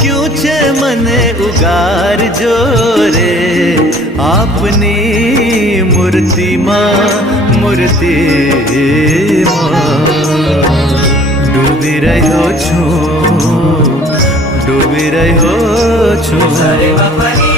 क्यों छे मने उगार जोरे आपनी मूर्ति मूर्ति डूबी रह्यो छू